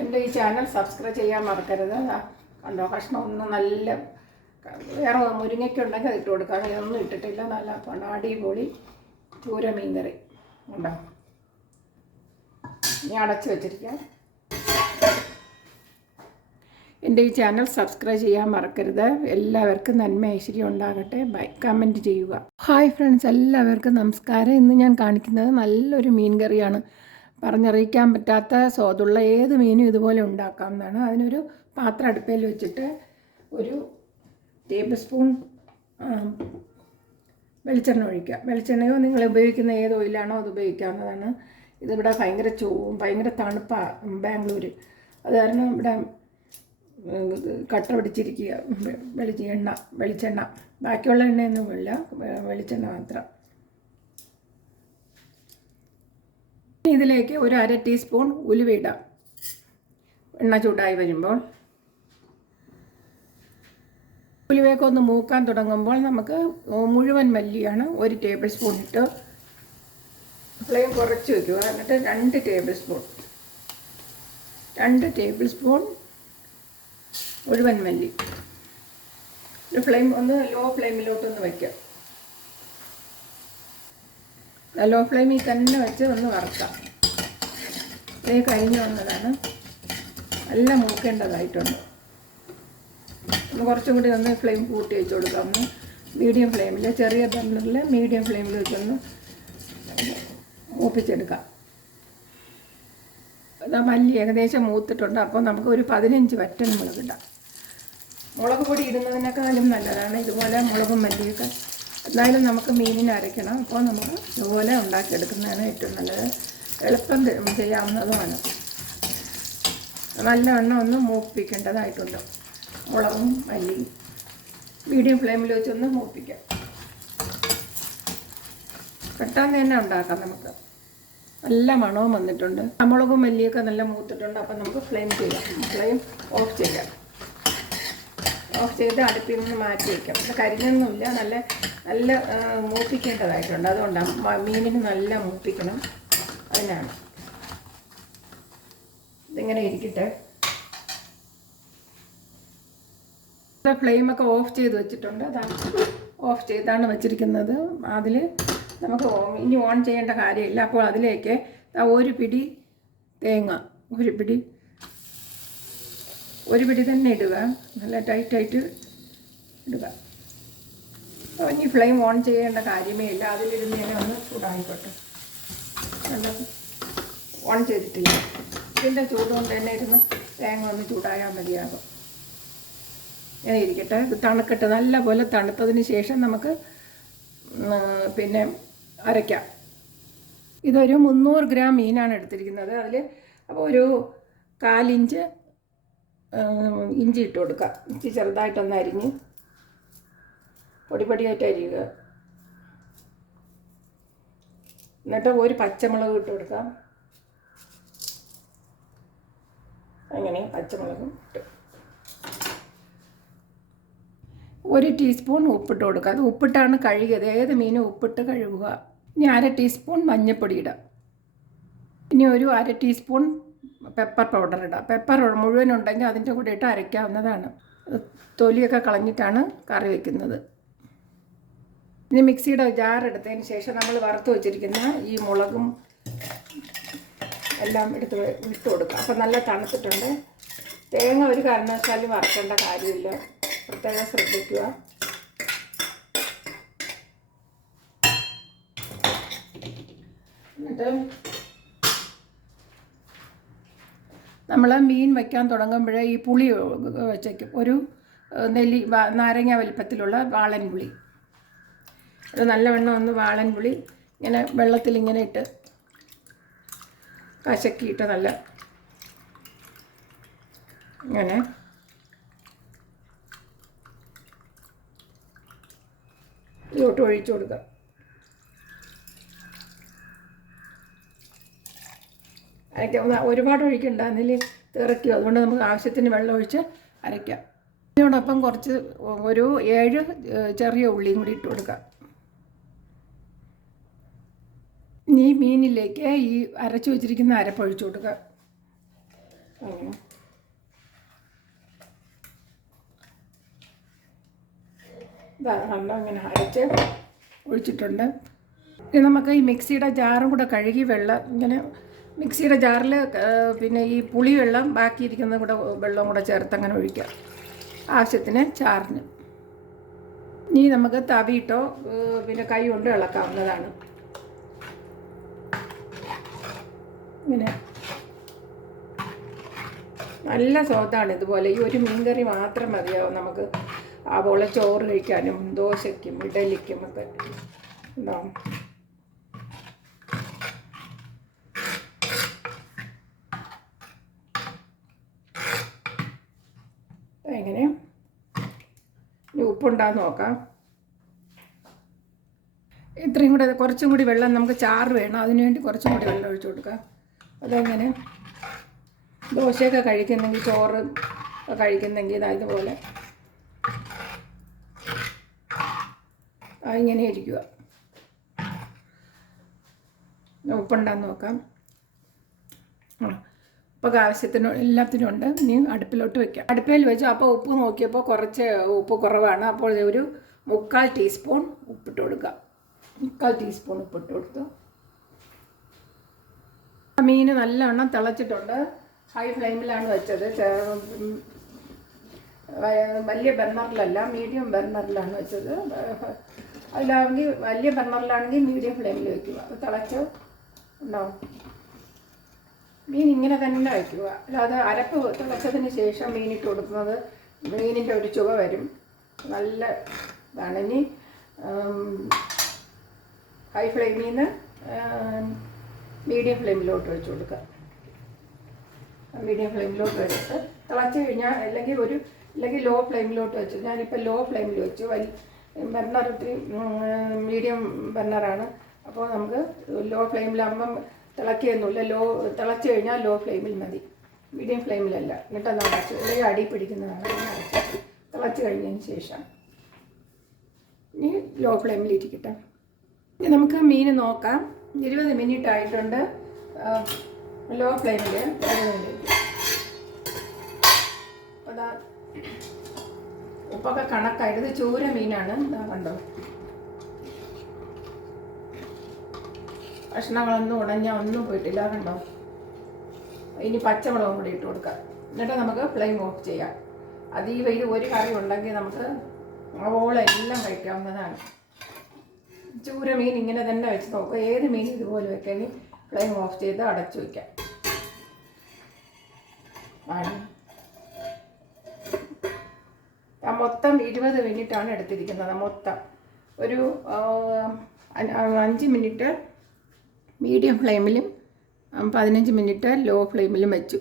എന്റെ ഈ channel subscribe ചെയ്യാൻ മറക്കരുത്. കണ്ടോ കഷ്ണം ഒന്ന് നല്ല വേറെ മുരിങ്ങയ്ക്കുണ്ടെങ്കിൽ അത് ഇട്ട് കൊടുക്കാം ഇതൊന്നും ഇട്ടിട്ടില്ല. നല്ല അടിപൊളി ചൂര മീൻകറി. ഉണ്ടോ? ഇനി അടച്ചു വെച്ചിരിക്കാം. എന്റെ ഈ ചാനൽ സബ്സ്ക്രൈബ് ചെയ്യാൻ മറക്കരുത്. എല്ലാവർക്കും നന്മ ഐശ്വര്യം ഉണ്ടാകട്ടെ. ബൈ. കമന്റ് ചെയ്യുക. ഹായ് ഫ്രണ്ട്സ് എല്ലാവർക്കും നമസ്കാരം. ഇന്ന് ഞാൻ കാണിക്കുന്നത് നല്ലൊരു മീൻ കറിയാണ് പറഞ്ഞറിയിക്കാൻ പറ്റാത്ത സ്വാദുള്ള ഏത് മീനും ഇതുപോലെ ഉണ്ടാക്കാവുന്നതാണ്. അതിനൊരു പാത്രം അടുപ്പയിൽ വെച്ചിട്ട് ഒരു ടേബിൾ സ്പൂൺ വെളിച്ചെണ്ണ ഒഴിക്കുക. വെളിച്ചെണ്ണയോ നിങ്ങൾ ഉപയോഗിക്കുന്ന ഏത് ഓയിലാണോ അത് ഉപയോഗിക്കാവുന്നതാണ്. ഇതിവിടെ ഭയങ്കര ചൂ ഭയങ്കര തണുപ്പാണ് ബാംഗ്ലൂർ അത് കാരണം ഇവിടെ കട്ട പിടിച്ചിരിക്കുക വെളിച്ചെണ്ണ വെളിച്ചെണ്ണ. ബാക്കിയുള്ള എണ്ണയൊന്നും ഇല്ല വെളിച്ചെണ്ണ മാത്രം. ഇതിലേക്ക് ഒരു അര ടീസ്പൂൺ ഉലുവ ഇടാം എണ്ണ ചൂടായി വരുമ്പോൾ. ഉലുവയൊക്കെ ഒന്ന് മൂക്കാൻ തുടങ്ങുമ്പോൾ നമുക്ക് മുഴുവൻ മല്ലിയാണ് ഒരു ടേബിൾ സ്പൂൺ ഇട്ട് ഫ്ലെയിം കുറച്ച് വയ്ക്കുക എന്നിട്ട് രണ്ട് ടേബിൾ സ്പൂൺ രണ്ട് ടേബിൾ സ്പൂൺ മുഴുവൻ മല്ലി. ഒരു ഫ്ലെയിം ഒന്ന് ലോ ഫ്ലെയിമിലോട്ടൊന്ന് വയ്ക്കാം ലോ ഫ്ലെയിമിൽ തന്നെ വെച്ച് ഒന്ന് വറുക്കാം. ഇതേ കഴിഞ്ഞ് വന്നതാണ്. നല്ല മൂക്കേണ്ടതായിട്ടുണ്ട്. ഒന്ന് കുറച്ചും കൂടി ഒന്ന് ഫ്ലെയിം കൂട്ടി വെച്ച് കൊടുക്കാം. ഒന്ന് മീഡിയം ഫ്ലെയിമിൽ ചെറിയ ബർണറിൽ മീഡിയം ഫ്ലെയിമിൽ വെച്ചൊന്ന് മൂപ്പിച്ചെടുക്കാം. മല്ലി ഏകദേശം മൂത്തിട്ടുണ്ട്. അപ്പോൾ നമുക്ക് ഒരു പതിനഞ്ച് വറ്റൻ മുളക് ഇടാം. മുളക് പൊടി ഇടുന്നതിനേക്കാളും നല്ലതാണ്. ഇതുപോലെ മുളകും മല്ലിയൊക്കെ എന്തായാലും നമുക്ക് മീനിനെ അരയ്ക്കണം. അപ്പോൾ നമുക്ക് ഇതുപോലെ ഉണ്ടാക്കിയെടുക്കുന്നതാണ് ഏറ്റവും നല്ലത്. എളുപ്പം ചെയ്യാവുന്നതുമാണ് ചെയ്യാവുന്നതുമാണ്. നല്ലവണ്ണം ഒന്ന് മൂപ്പിക്കേണ്ടതായിട്ടുണ്ട്. മുളകും മല്ലിയും. മീഡിയം ഫ്ലെയിമിൽ വെച്ചൊന്ന് മൂപ്പിക്കാം. പെട്ടെന്ന് തന്നെ ഉണ്ടാക്കാം നമുക്ക്. നല്ല മണവും വന്നിട്ടുണ്ട്. മുളകും മല്ലിയൊക്കെ നല്ല മൂത്തിട്ടുണ്ട്. അപ്പം നമുക്ക് ഫ്ലെയിം ചെയ്യാം. ഫ്ലെയിം ഓഫ് ചെയ്യാം. ഓഫ് ചെയ്ത് അടുപ്പിൽ നിന്ന് മാറ്റി വയ്ക്കാം ഇത് കരിഞ്ഞൊന്നുമില്ല നല്ല നല്ല മൂപ്പിക്കേണ്ടതായിട്ടുണ്ട്. അതുകൊണ്ടാണ് മീനിന് നല്ല മൂപ്പിക്കണം. അതിനാണ്. ഇതിങ്ങനെ ഇരിക്കട്ടെ. ഫ്ലെയിമൊക്കെ ഓഫ് ചെയ്ത് വെച്ചിട്ടുണ്ട്. അതാണ് ഓഫ് ചെയ്താണ് വെച്ചിരിക്കുന്നത്. അതിൽ നമുക്ക് ഇനി ഓൺ ചെയ്യേണ്ട കാര്യമില്ല. അപ്പോൾ അതിലേക്ക് ഒരു പിടി തേങ്ങ. ഒരു പിടി ഒരു പിടി തന്നെ ഇടുക. നല്ല ടൈറ്റായിട്ട് ഇടുക. അപ്പോൾ ഇനി ഫ്ലെയിം ഓൺ ചെയ്യേണ്ട കാര്യമേ ഇല്ല. അതിലിരുന്ന് ഇങ്ങനെ ഒന്ന് ചൂടായിക്കോട്ടെ. നല്ല ഓൺ ചെയ്തിട്ടില്ല. ഇതിന്റെ ചൂട് കൊണ്ട് തന്നെ ഇരുന്ന് തേങ്ങ ഒന്ന് ചൂടായാൽ മതിയാകും. ഇങ്ങനെ ഇരിക്കട്ടെ. തണുക്കട്ടെ. നല്ല പോലെ തണുത്തതിന് ശേഷം നമുക്ക് പിന്നെ അരയ്ക്കാം. ഇതൊരു മുന്നൂറ് ഗ്രാം മീനാണ് എടുത്തിരിക്കുന്നത്. അതിൽ അപ്പോൾ ഒരു കാലിഞ്ച് ഇഞ്ചി ഇട്ട് കൊടുക്കുക. ഇഞ്ചി ചെറുതായിട്ടൊന്ന് അരിഞ്ഞ് പൊടി പൊടിയായിട്ട് അരിയുക. എന്നിട്ട് ഒരു പച്ചമുളക് ഇട്ട് കൊടുക്കാം അങ്ങനെ പച്ചമുളകും ഇട്ട്. ഒരു ടീസ്പൂൺ ഉപ്പിട്ട് കൊടുക്കുക. അത് ഉപ്പിട്ടാണ് കഴുകിയത്. ഏത് മീനും ഉപ്പിട്ട് കഴുകുക. ഇനി അര ടീസ്പൂൺ മഞ്ഞൾപ്പൊടി ഇടാം ഇനി ഒരു അര ടീസ്പൂൺ പെപ്പർ പൗഡർ ഇടാം. പെപ്പർ മുഴുവൻ ഉണ്ടെങ്കിൽ അതിന്റെ കൂടെ ഇട്ട് അരയ്ക്കാവുന്നതാണ്. തൊലിയൊക്കെ കളഞ്ഞിട്ടാണ് കറി വയ്ക്കുന്നത് ഇനി മിക്സിയുടെ ജാർ എടുത്തതിന് ശേഷം നമ്മൾ വറുത്ത് വെച്ചിരിക്കുന്ന ഈ മുളകും എല്ലാം എടുത്ത് ഇട്ട് കൊടുക്കുക അപ്പം നല്ല തണുത്തിട്ടുണ്ട്. തേങ്ങ ഒരു കാരണവശാലും വറക്കേണ്ട കാര്യമില്ല. പ്രത്യേകം ശ്രദ്ധിക്കുക. എന്നിട്ട് നമ്മൾ മീൻ വയ്ക്കാൻ തുടങ്ങുമ്പോഴേ ഈ പുളി വെച്ചേക്കും. ഒരു നെല്ലി നാരങ്ങ വലിപ്പത്തിലുള്ള വാളൻ പുളി. അത് നല്ലവണ്ണം ഒന്ന് വാളൻ പുളി ഇങ്ങനെ വെള്ളത്തിൽ ഇങ്ങനെ ഇട്ട് കശക്കിയിട്ട് നല്ല ഇങ്ങനെ ഇതിലോട്ട് ഒഴിച്ചു കൊടുക്കുക. അരയ്ക്കാം. ഒരുപാട് ഒഴിക്കണ്ട എന്നിൽ തിറയ്ക്കും അതുകൊണ്ട് നമുക്ക് ആവശ്യത്തിന് വെള്ളം ഒഴിച്ച് അരയ്ക്കാം. ഇതിനോടൊപ്പം കുറച്ച് ഒരു ഏഴ് ചെറിയ ഉള്ളിയും കൂടി ഇട്ട് കൊടുക്കാം. ഇനി മീനിലേക്ക് ഈ അരച്ചു വെച്ചിരിക്കുന്ന അരപ്പൊഴിച്ചു കൊടുക്കുക അങ്ങനെ. അരച്ച് ഒഴിച്ചിട്ടുണ്ട്. ഇനി നമുക്ക് ഈ മിക്സിയുടെ ജാറും കൂടെ കഴുകി വെള്ളം ഇങ്ങനെ മിക്സിയുടെ ജാറിൽ പിന്നെ ഈ പുളി വെള്ളം ബാക്കിയിരിക്കുന്നത് കൂടെ വെള്ളം കൂടെ ചേർത്ത് അങ്ങനെ ഒഴിക്കുക ആവശ്യത്തിന് ചാറിന്. ഇനി നമുക്ക് തവിയിട്ടോ പിന്നെ കൈ കൊണ്ട് ഇളക്കാവുന്നതാണ്. ഇങ്ങനെ. നല്ല സ്വാദാണ് ഇതുപോലെ. ഈ ഒരു മീൻകറി മാത്രം മതിയാവും നമുക്ക്. അതുപോലെ ചോറ് കഴിക്കാനും ദോശയ്ക്കും ഇഡലിക്കും ഒക്കെ. ഉണ്ടാവും എങ്ങനെ? ഇനി ഉപ്പുണ്ടാന്ന് നോക്കാം. ഇത്രയും കൂടെ കുറച്ചും കൂടി വെള്ളം നമുക്ക് ചാറ് വേണം. അതിനുവേണ്ടി കുറച്ചും കൂടി വെള്ളം ഒഴിച്ചു കൊടുക്കാം. അതെങ്ങനെ? ദോശയൊക്കെ കഴിക്കുന്നെങ്കിൽ ചോറ് കഴിക്കുന്നെങ്കിൽ ഇതാ ഇതുപോലെ. ഇങ്ങനെ ഇരിക്കുക ഉപ്പുണ്ടാന്ന് നോക്കാം. ആ ഉപ്പൊക്കെ ആവശ്യത്തിന് എല്ലാത്തിനും ഉണ്ട് ഇനി അടുപ്പിലോട്ട് വെക്കാം. അടുപ്പിൽ വെച്ചു. അപ്പോൾ ഉപ്പ് നോക്കിയപ്പോൾ കുറച്ച് ഉപ്പ് കുറവാണ്. അപ്പോൾ ഒരു മുക്കാൽ ടീസ്പൂൺ ഉപ്പിട്ട് കൊടുക്കാം. മുക്കാൽ ടീസ്പൂൺ ഉപ്പിട്ട് കൊടുത്തു. മീൻ നല്ലവണ്ണം തിളച്ചിട്ടുണ്ട്. ഹൈ ഫ്ലെയിമിലാണ് വെച്ചത്. വലിയ ബർണറിലല്ല മീഡിയം ബർണറിലാണ് വെച്ചത്. അതിലാണെങ്കിൽ വലിയ ബർണറിലാണെങ്കിൽ മീഡിയം ഫ്ലെയിമിൽ വെക്കുക. തിളച്ച് ഉണ്ടാവും. മീൻ ഇങ്ങനെ തന്നെ വയ്ക്കുക. അല്ലാതെ അരപ്പ് തിളച്ചതിന് ശേഷം മീനിട്ട് കൊടുക്കുന്നത് മീനിന്റെ ഒരു ചുവ വരും. നല്ല ഇതാണ്. ഇനി ഹൈ ഫ്ലെയിമിൽ നിന്ന് മീഡിയം ഫ്ലെയിമിലോട്ട് വെച്ച് കൊടുക്കുക. മീഡിയം ഫ്ലെയിമിലോട്ട് വെച്ചിട്ട് തിളച്ച് കഴിഞ്ഞാൽ അല്ലെങ്കിൽ ഒരു അല്ലെങ്കിൽ ലോ ഫ്ലെയിമിലോട്ട് വെച്ചു. ഞാനിപ്പോൾ ലോ ഫ്ലെയിമിൽ വെച്ചു. വലിയ ബർണർ ഒത്തിരി മീഡിയം ബർണറാണ് അപ്പോൾ നമുക്ക് ലോ ഫ്ലെയിമിലാകുമ്പം തിളക്കിയൊന്നുമില്ല. ലോ തിളച്ച് കഴിഞ്ഞാൽ ലോ ഫ്ലെയിമിൽ മതി. മീഡിയം ഫ്ലെയിമിലല്ല എന്നിട്ടൊന്ന് അടച്ചു അല്ലെങ്കിൽ അടി പിടിക്കുന്നതാണ് അടച്ചു. തിളച്ച് കഴിഞ്ഞതിന് ശേഷം ഇനി ലോ ഫ്ലെയിമിൽ ഇരിക്കട്ടെ ഇനി നമുക്ക് മീൻ നോക്കാം. ഇരുപത് മിനിറ്റ് ആയിട്ടുണ്ട്. ലോ ഫ്ലെയിമിൽ ഉപ്പൊക്കെ കണക്കായിട്ട് ചൂര മീനാണ്. കണ്ടോ? കഷ്ണങ്ങളൊന്നും ഉടഞ്ഞ ഒന്നും പോയിട്ടില്ല കണ്ടോ? ഇനി പച്ചമുളകും കൂടി ഇട്ട് കൊടുക്കാം. എന്നിട്ട് നമുക്ക് ഫ്ലെയിം ഓഫ് ചെയ്യാം. അത് ഈ വെയിൽ ഒരു കറി ഉണ്ടെങ്കിൽ നമുക്ക് ഓളെല്ലാം കഴിക്കാവുന്നതാണ്. ചൂര മീൻ ഇങ്ങനെ തന്നെ വെച്ച് നോക്കുക ഏത് മീൻ ഇതുപോലെ വെക്കാമെങ്കിൽ ഫ്ലെയിം ഓഫ് ചെയ്ത് അടച്ചു വയ്ക്കാം. മൊത്തം ഇരുപത് മിനിറ്റാണ് എടുത്തിരിക്കുന്നത് മൊത്തം. ഒരു അഞ്ച് മിനിറ്റ് മീഡിയം ഫ്ലെയിമിലും പതിനഞ്ച് മിനിറ്റ് ലോ ഫ്ലെയിമിലും വെച്ചു.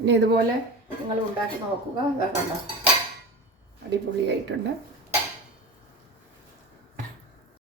ഇനി ഇതുപോലെ നിങ്ങൾ ഉണ്ടാക്കി നോക്കുക. അതാ കണ്ടോ? അടിപൊളിയായിട്ടുണ്ട്.